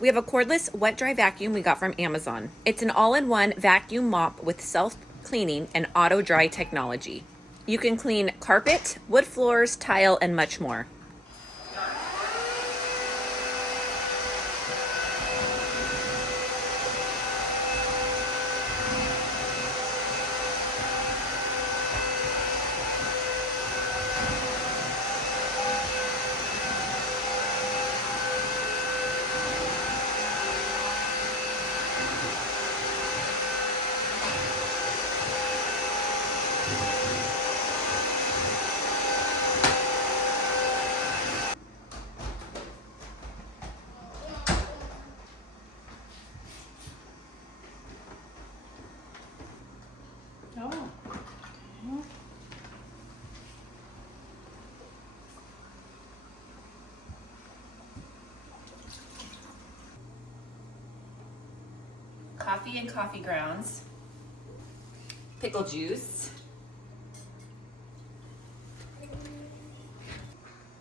We have a cordless wet dry vacuum we got from Amazon. It's an all-in-one vacuum mop with self-cleaning and auto dry technology. You can clean carpet, wood floors, tile, and much more. Oh. Coffee and coffee grounds, pickle juice.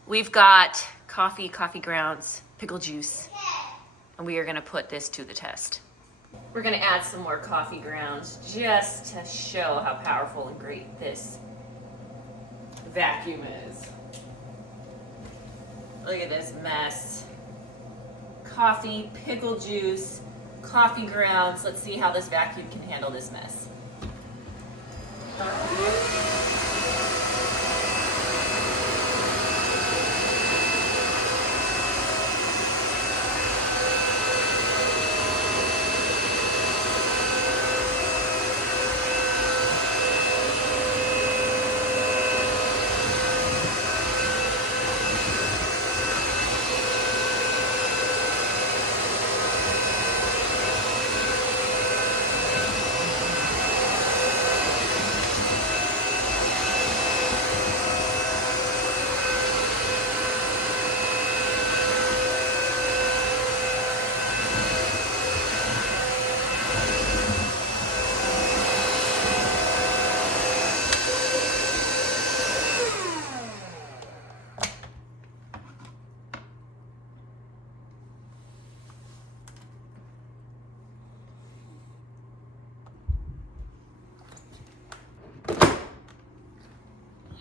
We've got coffee grounds, pickle juice, and we are gonna put this to the test. We're gonna add some more coffee grounds just to show how powerful and great this vacuum is. Look at this mess. Coffee, pickle juice, coffee grounds. Let's see how this vacuum can handle this mess.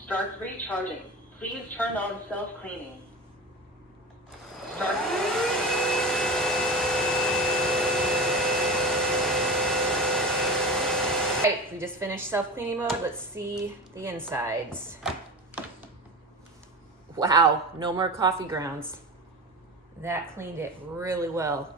Starts recharging. Please turn on self-cleaning. Alright, we just finished self-cleaning mode. Let's see the insides. Wow, no more coffee grounds. That cleaned it really well.